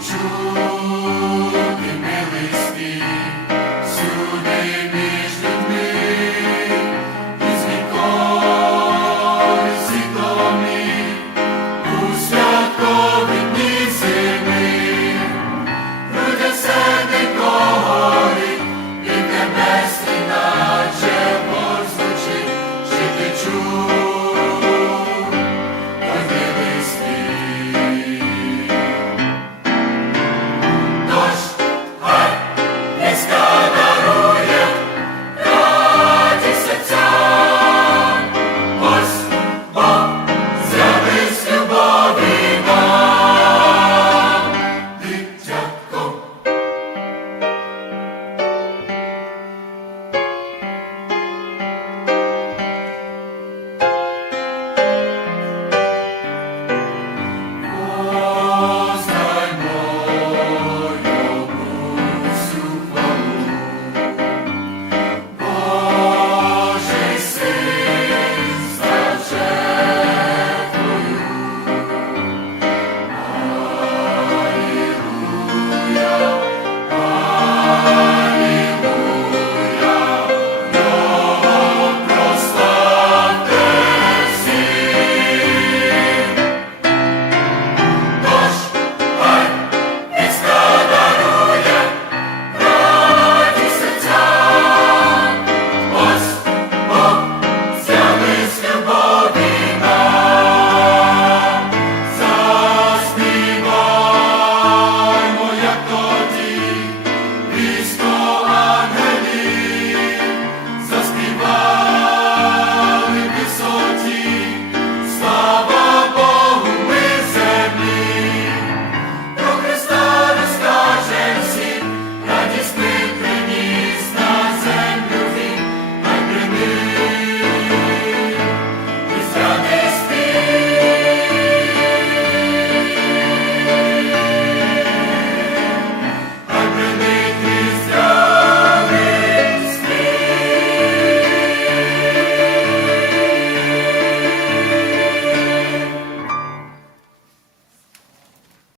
true.